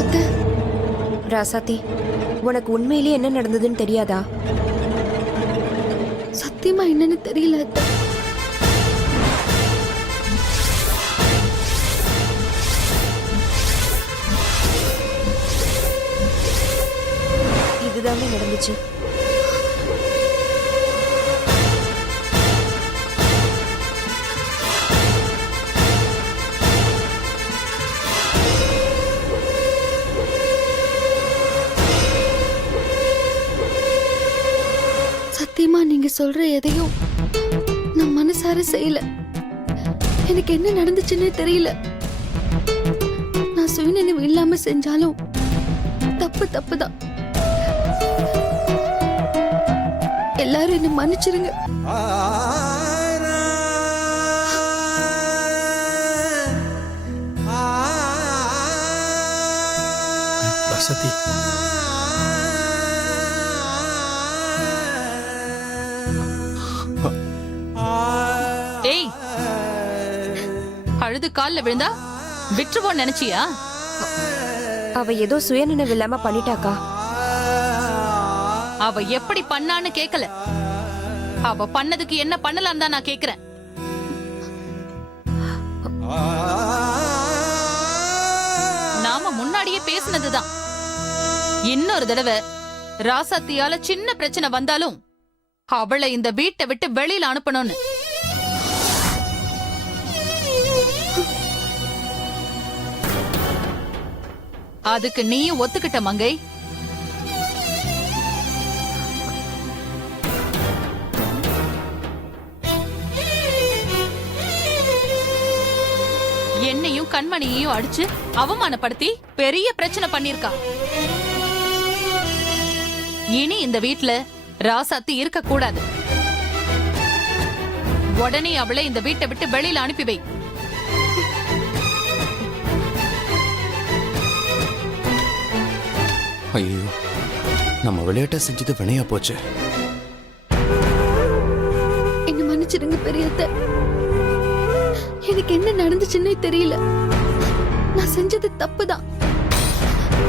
அத்தை, ராசாத்தி, உனக்கு உண்மையிலேயே என்ன நடந்ததுன்னு தெரியாதா? சத்தியமா என்னன்னு தெரியல அத்தை. இதுதானே நடந்துச்சு. சத்தியமா நீங்க சொல்ற எதையும் நான் மனசார செய்யல. எனக்கு என்ன நடந்துச்சுன்னே தெரியல. நான் சுயநினைவு இல்லாம செஞ்சாலும் தப்புதான். எல்லாரும் என்ன மன்னிச்சிருங்க. வசதி, ஏய், அழுது கால்ல விழுந்தா விட்டுருவோம் நினைச்சியா? அவ ஏதோ சுயநினைவு இல்லாம பண்ணிட்டாக்கா. அவ எப்படி பண்ணான்னு கேக்கல, அவ பண்ணதுக்கு என்ன பண்ணலாம் தான் நான் கேக்குறேன். நாம முன்னாடியே பேசினதுதான். இன்னொரு தடவை ராசாத்தியால சின்ன பிரச்சனை வந்தாலும் அவளை இந்த வீட்டை விட்டு வெளியில அனுப்பணும்னு. அதுக்கு நீயும் ஒத்துக்கிட்ட மங்கை. என்னையும் கண்மணியையும் அடிச்சு அவமானப்படுத்தி பெரிய பிரச்சனை பண்ணிருக்கா. இனி இந்த வீட்ல ராசாத்தி இருக்க கூடாது. உடனே அவளை இந்த வீட்டை விட்டு வெளியில அனுப்பி வை. ஐயோ, நம்ம விளையாட்ட செஞ்சது வினையா போச்சு. என்ன மன்னிச்சிருங்க பெரியத்த. எனக்கு என்ன நடந்துச்சுன்னே தெரியல. நான் செஞ்சது தப்புதான்,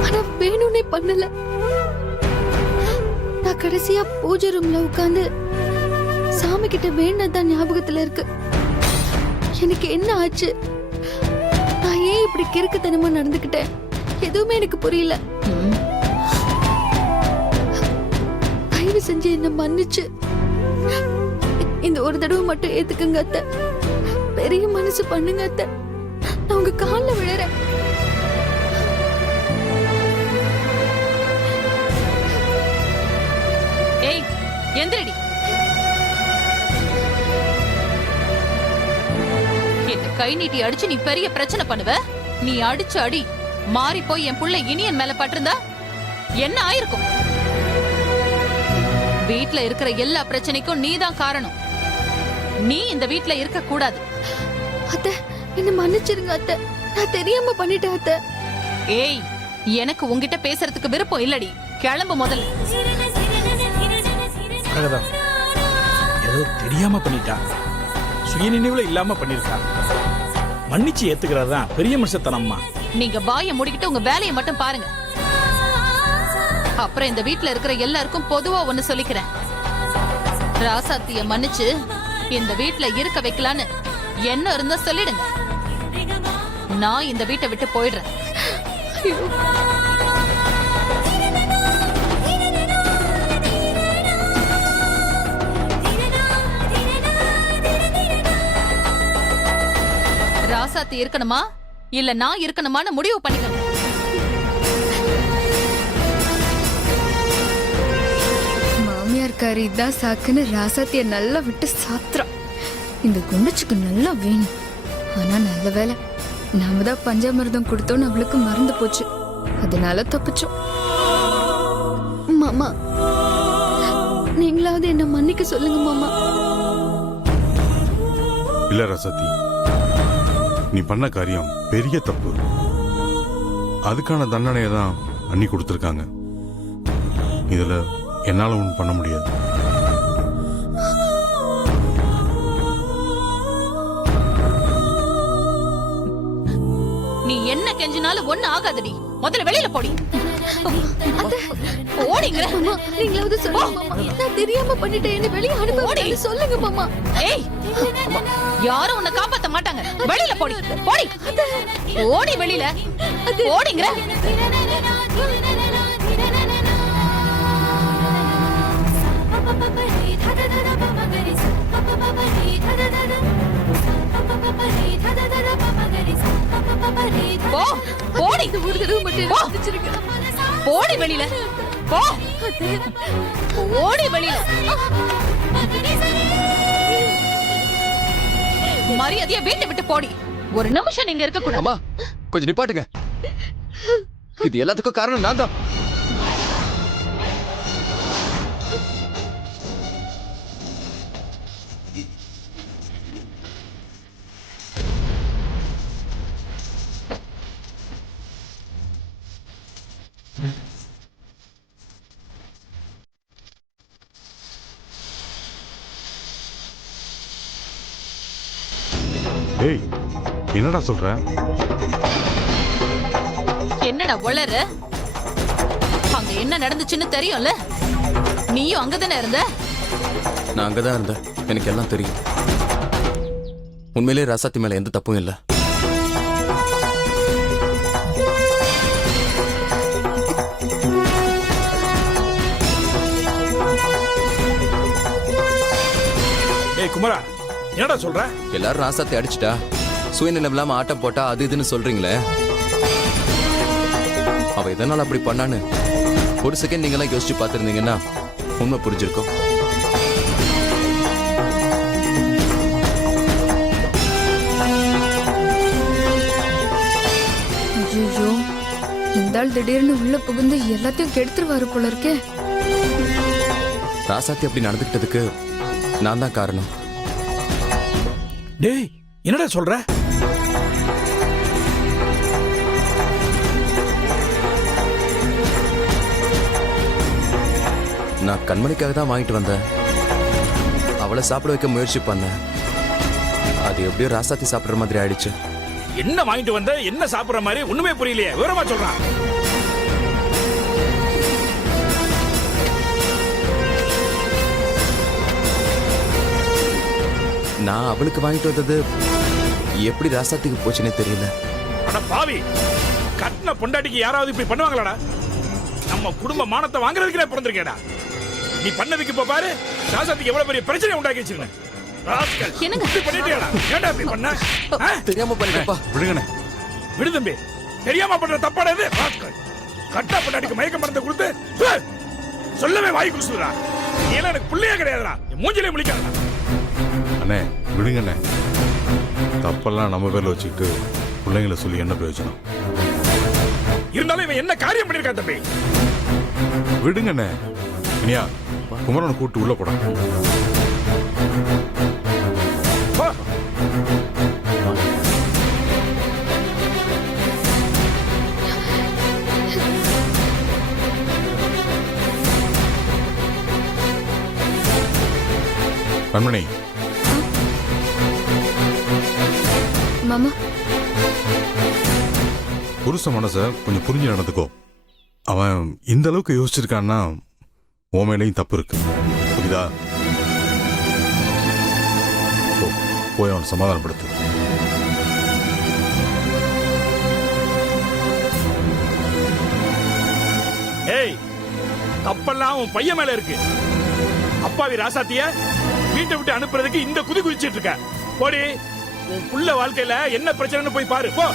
ஆனா வேணும்னே பண்ணல. நான் கடைசியா பூஜை ரூம்ல உட்கார்ந்து சாமி கிட்ட வேண்டதான் ஞாபகத்துல இருக்கு. எனக்கு என்ன ஆச்சு, நான் ஏன் இப்படி கிறுக்குத்தனமா நடந்துக்கிட்டேன், எதுவுமே எனக்கு புரியல. தயவு செஞ்சு என்ன மன்னிச்சு இந்த ஒரு தடவை மட்டும் ஏத்துக்குங்க அத்தை. பெரிய மனசு பண்ணுங்க அத்தை. நான் உங்க கால்ல விழறேன். ஏய், எந்திரடி. என்ன கை நீட்டி அடிச்சு நீ பெரிய பிரச்சனை பண்ணுவ. நீ அடிச்சு அடி மாறி போய் என் புள்ள இனியன் மேல பட்டிருந்தா என்ன ஆயிருக்கும்? வீட்ல இருக்கிற எல்லா பிரச்சனைக்கும் நீதான் காரணம். நீ இந்த வீட்ல இருக்க கூடாது. அத்தை, என்ன மன்னிச்சிருங்க அத்தை. நான் தெரியாம பண்ணிட்டேன் அத்தை. ஏய், எனக்கு உன்கிட்ட பேசுறதுக்கு விருப்பம் இல்லடி. கிளம்பு முதல்ல. அழகதா, ஏதோ தெரியாம பண்ணிட்டா, சுயநினைவுல இல்லாம பண்ணிருக்கா. மன்னிச்சு ஏத்துக்கிறதான் பெரிய மனுஷத்தனம்மா. நீங்க வாயை மூடிக்கிட்டு உங்க வேலையை மட்டும் பாருங்க. அப்புறம் இந்த வீட்ல இருக்கிற எல்லாருக்கும் பொதுவா ஒண்ணு சொல்லிக்கிறேன். ராசாத்திய மன்னிச்சு இந்த வீட்ல இருக்க வைக்கலான்னு என்ன இருந்தா சொல்லிடுங்க. நான் இந்த வீட்டை விட்டு போயிடுறேன். ராசாத்தி இருக்கணுமா இல்ல நான் இருக்கணுமான்னு முடிவு பண்ணிக்கங்க. மாமியார்காரி இதான் சாக்குன்னு ராசாத்திய நல்லா விட்டு சாத்திரா. இந்த குண்டுச்சுக்கு நல்லா வேணும். ஆனா நல்ல வேலை, நாம தான் பஞ்சாமிர்தம் கொடுத்தோன்னு அவளுக்கு மறந்து போச்சு. அதனால தப்பிச்சோம். மாமா, நீங்களாவது என்ன மன்னிக்க சொல்லுங்க மாமா. இல்ல ராசாத்தி, நீ பண்ண காரியம் பெரிய தப்பு. அதுக்கான தண்டனையை தான் அண்ணி கொடுத்துருக்காங்க. இதுல என்னால ஒன்றும் பண்ண முடியாது. நீ என்ன கெஞ்சினாலும் ஒண்ணு ஆகாதடி. முதல்ல வெளியில போடி. ஓடிங்க. மாமா நீங்களாவது சொல்லுங்க மாமா. நான் தெரியாம பண்ணிட்டேன். என்ன வெளிய அனுப்ப சொல்லுங்க மாமா. ஏய், யாரும் உன்னை காப்பாத்த மாட்டாங்க. வெளியில போடி. போடி. ஓடி வெளியில. ஓடிங்க. போ. போடி. ஒரு தடவை மட்டும் போ. மன்னிச்சிருங்க. போடி வெளியில. போ. ஓடி வெளியில. மரியாதையா வீட்டை விட்டு போடி. ஒரு நிமிஷம் நீங்க இருக்க கூடாது. அம்மா கொஞ்சம் நிப்பாட்டுங்க. இது எல்லாத்துக்கும் காரணம் நான் தான். ஏய் என்னடா சொல்ற? என்னடா வளர? அங்க என்ன நடந்துச்சுன்னு தெரியும்ல? நீயும் அங்கதானே இருந்த? நான் அங்கதான் இருந்தேன். எனக்கு எல்லாம் தெரியும். உண்மையிலே ராசாத்தி மேல எந்த தப்பும் இல்லை. ஏய் குமரா, என்னடா சொல்ற? எல்லாரும் ராசாத்தி அடிச்சிட்டா, சுயநிலம் இல்லாம ஆட்டம் போட்டா அது இதுன்னு சொல்றீங்களே. அவ எதனால அப்படி பண்ணான்னு ஒரு செகண்ட் நீங்க எல்லாம் யோசிச்சு பார்த்திருந்தீங்கன்னா உண்மை புரிஞ்சிருக்கும். ஐயோ இந்த ஆள் திடீர்னு உள்ள புகுந்து எல்லாத்தையும் கெடுத்துருவாரு போல இருக்கே. ராசாத்தி அப்படி நடந்துக்கிட்டதுக்கு நான் தான் காரணம். டேய் என்னடா சொல்ற? நான் கண்மணிக்காக தான் வாங்கிட்டு வந்தேன். அவளை சாப்பிட வைக்க முயற்சி பண்ணேன். அது எப்படியோ ராசாத்தி சாப்பிடுற மாதிரி ஆயிடுச்சு. என்ன வாங்கிட்டு வந்த? என்ன சாப்பிடுற மாதிரி? ஒண்ணுமே புரியலையே. விவரமா சொல்றான். நான் அவளுக்கு வாங்கிட்டு வந்தது எப்படி ராசாத்திக்கு போச்சுன்னே தெரியல. அட பாவி, கட்டின பொண்டாட்டிக்கு யாராவது இப்படி பண்ணுவாங்களாடா? நம்ம குடும்ப மானத்தை வாங்குறதுக்கு பிறந்திருக்கேடா. நீ பண்ணதுக்கு இப்ப பாரு, ராசாத்திக்கு எவ்வளவு பெரிய பிரச்சனை உண்டாக்கி வச்சிருக்கேன். என்னங்க இப்படி பண்ணிட்டியாடா? ஏன்டா இப்படி பண்ண? தெரியாம பண்ணிட்டப்பா. விடுங்கண்ணே. விடு தம்பி, தெரியாம பண்ற தப்பாடா இது? கட்டா பொண்டாட்டிக்கு மயக்க மருந்து கொடுத்து சொல்லவே வாய் குசுறா. நீ எல்லாம் எனக்கு புள்ளையே கிடையாதுடா. மூஞ்சிலே முழிக்காதடா. அண்ணே விடுங்கண்ணே. தப்பெல்லாம் நம்ம பேர்ல வச்சுக்கிட்டு பிள்ளைங்களை சொல்லி என்ன பிரயோஜனம்? இருந்தாலும் இவன் என்ன காரியம் பண்ணிருக்கான் தம்பி? விடுங்கண்ணே. இனியா குமரனை கூட்டு உள்ள போட. கண்மணி. மாமா புருஷ மனச கொஞ்சம் புரிஞ்சு நடந்துக்கோ. அவன் இந்த அளவுக்கு யோசிச்சிருக்கான்னா உன் மேலையும் தப்பு இருக்கு. புரியுதா? போய் அவன் சமாதானப்படுத்து. ஏய், தப்பெல்லாம் உன் பையன் மேல இருக்கு. அப்பாவி ராசாத்திய வீட்டை விட்டு அனுப்புறதுக்கு இந்த குதி குதிச்சிட்டு இருக்க. போடி, உன் புள்ள வாழ்க்கையில என்ன பிரச்சனைன்னு போய் பாரு. போ.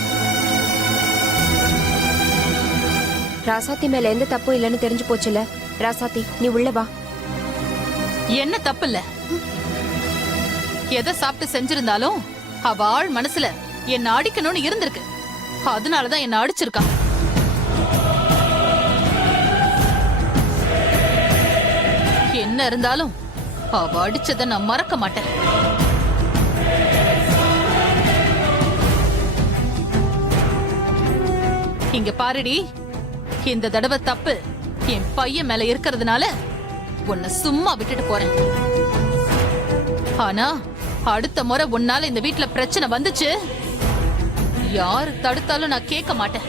ராசாத்தி மேல எந்த தப்பும் இல்லைன்னு தெரிஞ்சு போச்சுல. ராசாத்தி நீ உள்ள வா. என்ன தப்பு இல்ல. எதை சாப்பிட்டு செஞ்சிருந்தாலும் அவ ஆள் மனசுல என்ன அடிக்கணும்னு இருந்திருக்கு. அதனாலதான் என்ன அடிச்சிருக்கா. என்ன இருந்தாலும் அவ அடிச்சதை நான் மறக்க மாட்டேன். இங்க பாருடி, இந்த தடவை தப்பு என் பையன் மேல இருக்கிறதுனால உன்னை சும்மா விட்டுட்டு போறேன். ஆனா அடுத்த முறை உன்னால இந்த வீட்டுல பிரச்சனை வந்துச்சு, யாரு தடுத்தாலும் நான் கேட்க மாட்டேன்.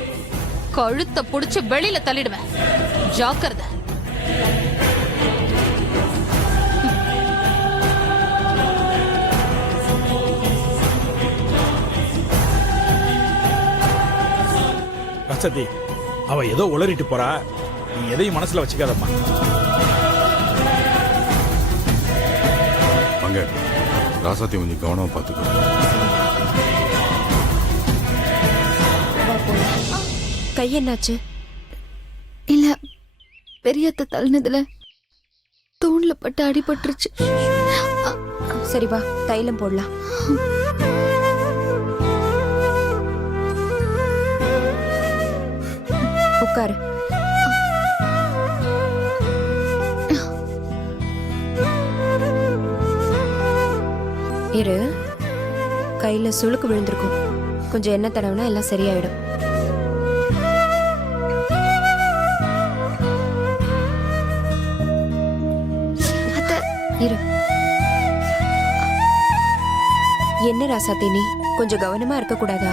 கழுத்தை புடிச்சு வெளியில தள்ளிடுவேன். ஜாக்கிரதை. ராசாத்தி, அவ ஏதோ உளறிட்டு போறா. நீ எதையும் மனசுல வச்சுக்காதம்மா. அங்க ராசாத்தி கொஞ்சம் கவனமா பார்த்துக்கோ. கை என்னாச்சு? இல்ல, பெரியத்த தள்ளினதுல தூண்ல பட்டு அடிபட்டுருச்சு. சரி வா, தைலம் போடலாம். உட்காரு. இரு, கையில சுளுக்கு விழுந்திருக்கும். கொஞ்சம் எண்ணெய் தடவுனா எல்லாம் சரியாயிடும். இரு. என்ன ராசாத்தி, நீ கொஞ்சம் கவனமா இருக்க கூடாதா?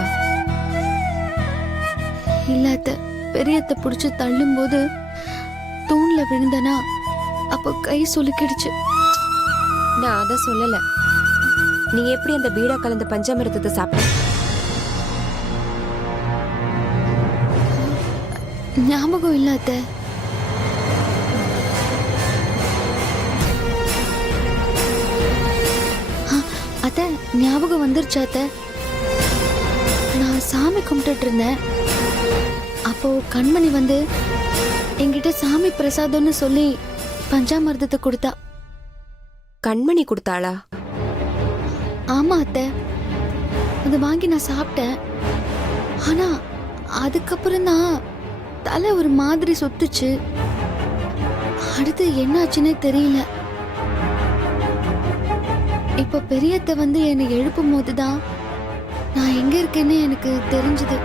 இல்ல அத்தை, பெரியத்த புடிச்சு தள்ளும் போது தூண்ல விழுந்தனா, அப்போ கை சுலுக்கிடுச்சு. நான் அத சொல்லல. நீ எப்படி அந்த பீடா கலந்த பஞ்சாமிரதத்தை சாப்பிட்ட? ஞாபகம் இல்ல அத்தை. அத்தை, ஞாபகம் வந்துருச்சு அத்தை. நான் சாமி கும்பிட்டுட்டு இருந்தேன். அப்போ கண்மணி வந்து என்கிட்ட சாமி பிரசாதம்னு சொல்லி பஞ்சாமிர்தத்தை கொடுத்தா. கண்மணி கொடுத்தாளா? ஆமா அத்தை, அதை வாங்கி நான் சாப்பிட்டேன். ஆனா அதுக்கப்புறம் தான் தலை ஒரு மாதிரி சுத்துச்சு. அடுத்து என்னாச்சுன்னே தெரியல. இப்ப பெரியத்த வந்து என்னை எழுப்பும் போதுதான் நான் எங்க இருக்கேன்னு எனக்கு தெரிஞ்சது.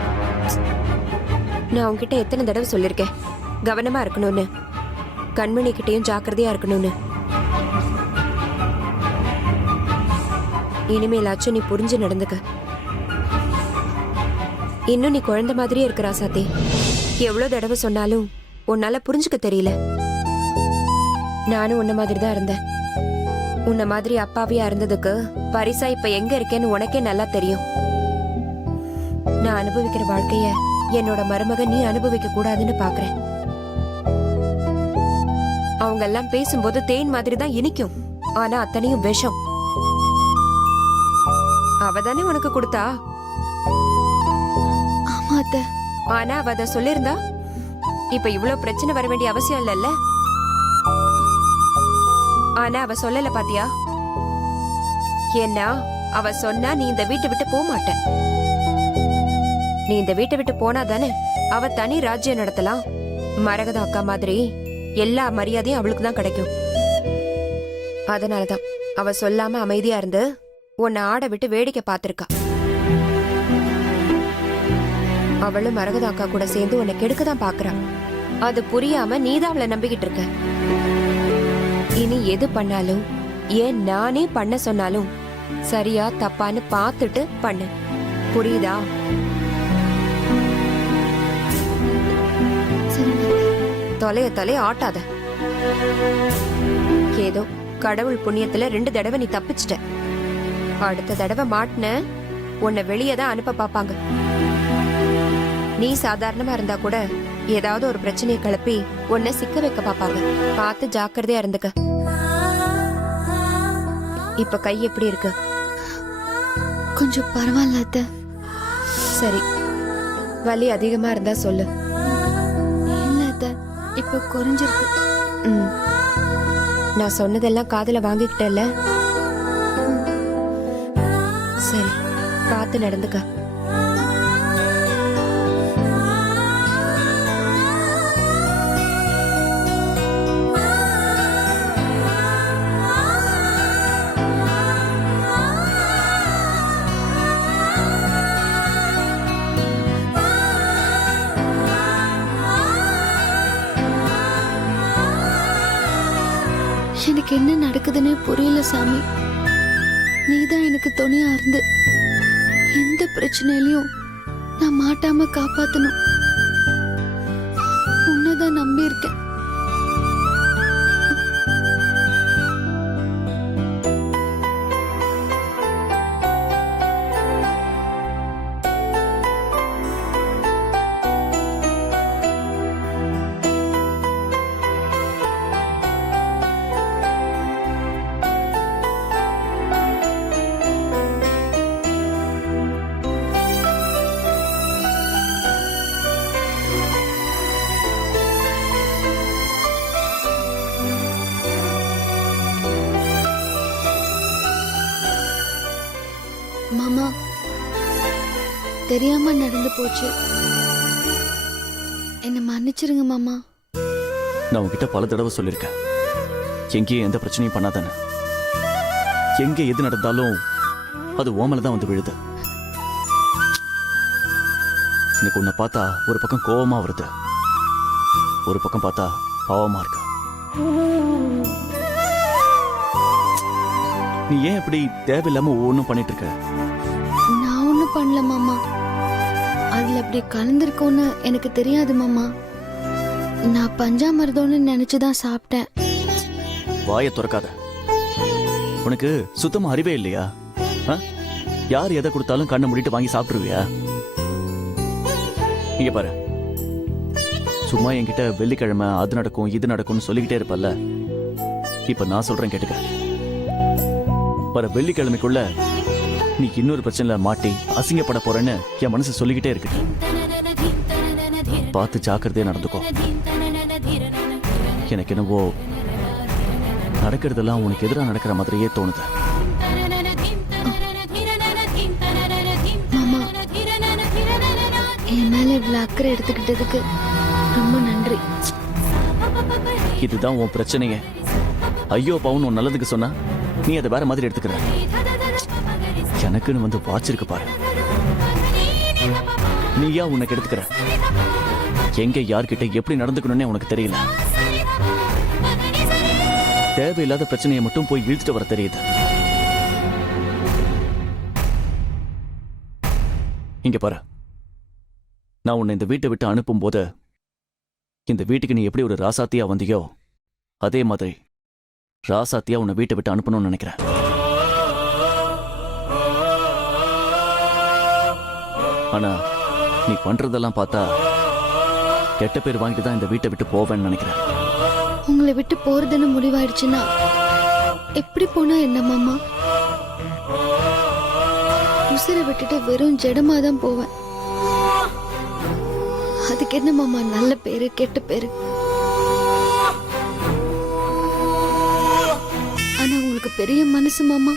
நான் உன்கிட்ட எத்தனை தடவை சொல்லிருக்கேன் கவனமா இருக்கணும்னு, கண்மணி கிட்டயும் ஜாக்கிரதையா இருக்கணும்னு. இனிமேலாச்சும் நீ புரிஞ்சு நடந்துக்க. இன்னும் நீ குழந்தை மாதிரியே இருக்கிற ராசாத்தி. எவ்வளவு தடவை சொன்னாலும் உன்னால புரிஞ்சுக்க தெரியல. நானும் உன்ன மாதிரி தான் இருந்தேன். உன்ன மாதிரி அப்பாவியா இருந்ததுக்கு பரிசா இப்ப எங்க இருக்கேன்னு உனக்கே நல்லா தெரியும். நான் அனுபவிக்கிற வாழ்க்கைய என்னோட மருமக நீ அனுபவிக்க கூடாதுன்னு பாக்குறேன். அவங்க எல்லாம் பேசும்போது தேன் மாதிரி தான் இனிக்கும், ஆனா அத்தனையும் விஷம். அவதானே உனக்கு கொடுத்தா. ஆமா அத்தை. ஆனா அவ அத சொல்லிருந்தா இப்ப இவ்வளவு பிரச்சனை வர வேண்டிய அவசியம் இல்லல்ல. ஆனா அவ சொல்லல பாத்தியா? ஏன்னா அவ சொன்னா நீ இந்த வீட்டை விட்டு போக மாட்ட. நீ இந்த வீட்டை விட்டு போனா தானே அவ தனி ராஜ்யம் நடத்தலாம். மரகத அக்கா மாதிரி எல்லா மரியாதையும் அவளுக்கு தான் கிடைக்கும். அதனாலதான் அவ சொல்லாம அமைதியா இருந்து உன்னை ஆட விட்டு வேடிக்கை பார்த்திருக்கா. அவளும் மரகத அக்கா கூட சேர்ந்து உன்னை கெடுக்க தான் பாக்குறா. அது புரியாம நீதான் அவளை நம்பிக்கிட்டு இருக்க. இனி எது பண்ணாலும், ஏன் நானே பண்ண சொன்னாலும் சரியா தப்பான்னு பார்த்துட்டு பண்ணு. புரியுதா? தொலைய ஆட்டாத. ஏதோ கடவுள் புண்ணியத்துல 2 தடவை நீ தப்பிச்சிட்ட. அடுத்த தடவை மாட்டின உன்னை வெளியே தான் அனுப்ப பாப்பாங்க. நீ சாதாரணமா இருந்தா கூட ஏதாவது ஒரு பிரச்சனையை கிளப்பி உன்னை சிக்க வைக்க பாப்பாங்க. பார்த்து ஜாக்கிரதையா இருந்துக்க. இப்ப கை எப்படி இருக்கு? கொஞ்சம் பரவாயில்ல அத்தை. சரி, வலி அதிகமா இருந்தா சொல்லு. இல்ல அத்தை, இப்ப குறைஞ்சிருக்கு. நான் சொன்னதெல்லாம் காதுல வாங்கிக்கிட்டல. சரி, பார்த்து நடந்துக்க. எனக்கு என்ன நடக்குதுன்னே புரியல சாமி. நீதான் எனக்கு துணையா இருந்து எந்த பிரச்சனையிலையும் நான் மாட்டாம காப்பாத்தணும். உன்னதான் நம்பி இருக்கேன். மாமா, தெரியாம நடந்து போச்சு. என்ன மன்னிச்சிருங்க மாமா. நான் உன்கிட்ட பல தடவை சொல்லியிருக்கேன், எங்கேயும் எந்த பிரச்சனையும் பண்ணாதானே. எங்கே எது நடந்தாலும் அது ஓமல தான் வந்து விழுது. எனக்கு உன்னை பார்த்தா ஒரு பக்கம் கோவமா வருது, ஒரு பக்கம் பார்த்தா பாவமா இருக்கு. நீ ஏன் இப்படி தேவையில்லாம ஒவ்வொன்றும் பண்ணிட்டு இருக்க? நான் ஒண்ணும் பண்ணல மாமா. அதுல அப்படி கலந்துருக்கோன்னு எனக்கு தெரியாது மாமா. நான் பஞ்சாமிர்தம்னு நினைச்சுதான் சாப்பிட்டேன். வாயை துறக்காத. உனக்கு சுத்தமா அறிவே இல்லையா? ஆ? யார் எதை கொடுத்தாலும் கண்ணை மூடிட்டு வாங்கி சாப்பிட்டுருவியா? இங்க பாரு, சும்மா என்கிட்ட வெள்ளிக்கிழமை அது நடக்கும் இது நடக்கும்னு சொல்லிக்கிட்டே இருப்பல்ல. இப்ப நான் சொல்றேன் கேட்டுக்க. வர வெள்ளிக்கிழமைக்குள்ள நீ இன்னொரு பிரச்சனைல மாட்டி அசிங்கப்பட போறேன்னு என் மனசு சொல்லிக்கிட்டே இருக்கு. பார்த்து ஜாக்கிரதையா நடந்துக்கோ. எனக்கு என்னவோ நடக்கிறதெல்லாம் உனக்கு எதிராக நடக்கிற மாதிரியே தோணுது. மாமா, என் மேல இவ்வளவு அக்கறை எடுத்துக்கிட்டதுக்கு ரொம்ப நன்றி. இதுதான் உன் பிரச்சனையே. ஐயோ பவுன் உன் நல்லதுக்கு சொன்னா நீ அதை வேற மாதிரி எடுத்துக்கிற. எனக்குன்னு வந்து வாச்சிருக்கு பாரு. நீயா உனக்கு எடுத்துக்கிற. எங்க யார்கிட்ட எப்படி நடந்துக்கணும்னே உனக்கு தெரியல. தேவையில்லாத பிரச்சனையை மட்டும் போய் இழுத்துட்டு வர தெரியுது. இங்க பாரு, நான் உன்னை இந்த வீட்டை விட்டு அனுப்பும் போது இந்த வீட்டுக்கு நீ எப்படி ஒரு ராசாத்தியா வந்தியோ அதே மாதிரி ராசாத்தியா உன்னை வீட்டை விட்டு அனுப்பணும்னு நினைக்கிறேன். ஆனா நீ பண்றதெல்லாம் பார்த்தா கெட்ட பேர் வாங்கிட்டு தான் இந்த வீட்டை விட்டு போவேன்னு நினைக்கிறேன். உங்களை விட்டு போறதுன்னு முடிவாயிடுச்சுன்னா எப்படி போனா என்ன மாமா? உசிரை விட்டுட்டு வெறும் ஜடமா தான் போவேன். அதுக்கு என்ன மாமா நல்ல பேரு கெட்ட பேரு? ஆனா உங்களுக்கு பெரிய மனசு மாமா.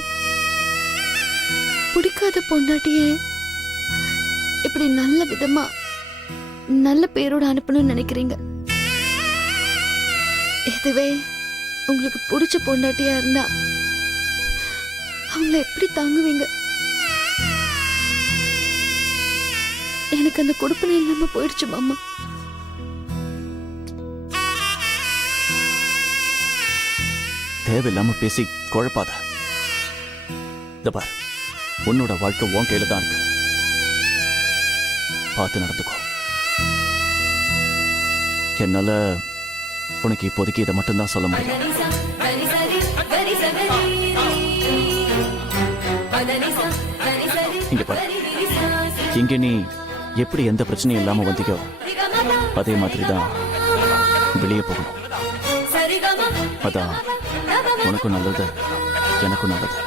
பிடிக்காத பொண்டாட்டியே இப்படி நல்ல விதமா நல்ல பேரோட அனுப்பணும்னு நினைக்கிறீங்க. இதுவே உங்களுக்கு பிடிச்ச பொண்டாட்டியா இருந்தா அவங்கள எப்படி தாங்குவீங்க? எனக்கு அந்த கொடுப்பனை இல்லாம போயிடுச்சு மாமா. தேவையில்லாம பேசி குழப்பாத. இந்த பார், உன்னோட வாழ்க்கை உன் கையில தான் இருக்கு. பார்த்து நடந்துக்கோ. என்னால உனக்கு இப்போதைக்கு இதை மட்டும்தான் சொல்ல முடியும். இங்க பாரு, இங்க நீ எப்படி எந்த பிரச்சனையும் இல்லாம வந்தியோ அதே மாதிரி தான் வெளியே போகணும். அதான் உனக்கும் நல்லது, எனக்கும் நல்லது.